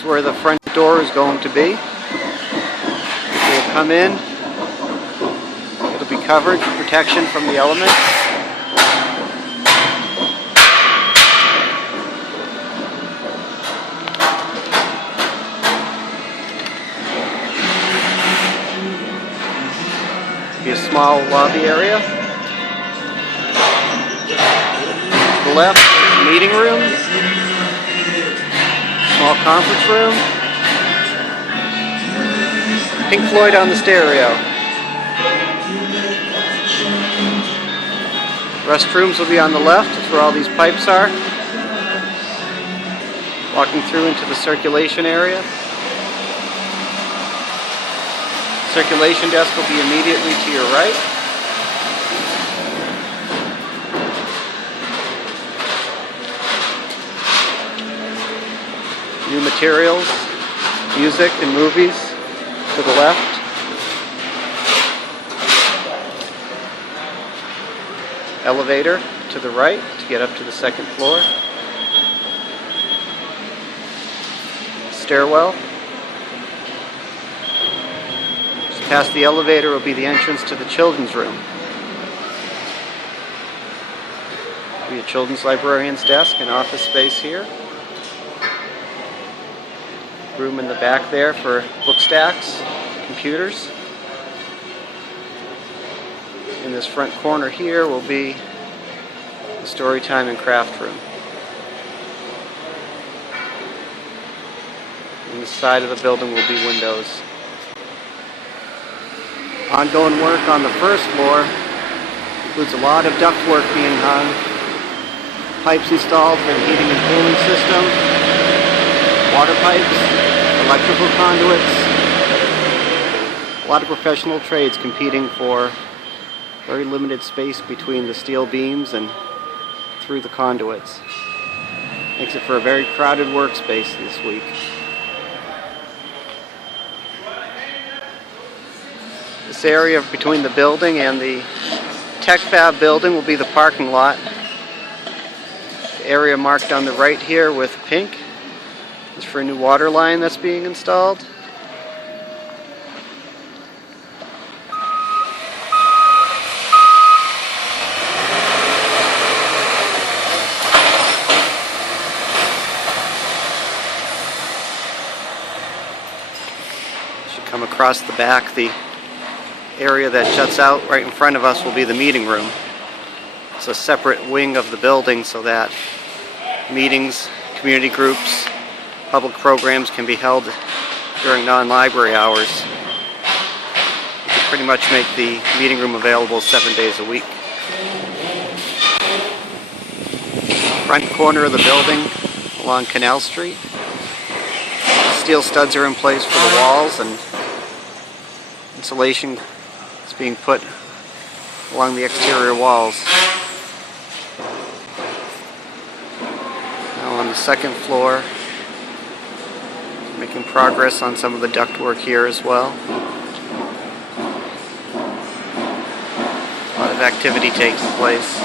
is where the front door is going to be. We'll come in. It'll be covered for protection from the elements. Be a small lobby area. To the left, meeting room, small conference room, Pink Floyd on the stereo. Restrooms will be on the left, that's where all these pipes are. Walking through into the circulation area. Circulation desk will be immediately to your right. New materials, music and movies to the left. Elevator to the right to get up to the second floor. Stairwell. Past the elevator will be the entrance to the children's room. There'll be a children's librarian's desk and office space here. Room in the back there for book stacks, computers. In this front corner here will be the story time and craft room. In the side of the building will be windows. Ongoing work on the first floor includes a lot of duct work being hung, pipes installed for the heating and cooling system, water pipes, electrical conduits, a lot of professional trades competing for very limited space between the steel beams and through the conduits. Makes it for a very crowded workspace this week. This area between the building and the Tech Fab building will be the parking lot. The area marked on the right here with pink is for a new water line that's being installed. Should come across the back. The area that juts out right in front of us will be the meeting room. It's a separate wing of the building so that meetings, community groups, public programs can be held during non-library hours. You can pretty much make the meeting room available 7 days a week. Front corner of the building along Canal Street. Steel studs are in place for the walls and insulation is being put along the exterior walls. Now on the second floor, making progress on some of the ductwork here as well. A lot of activity taking place.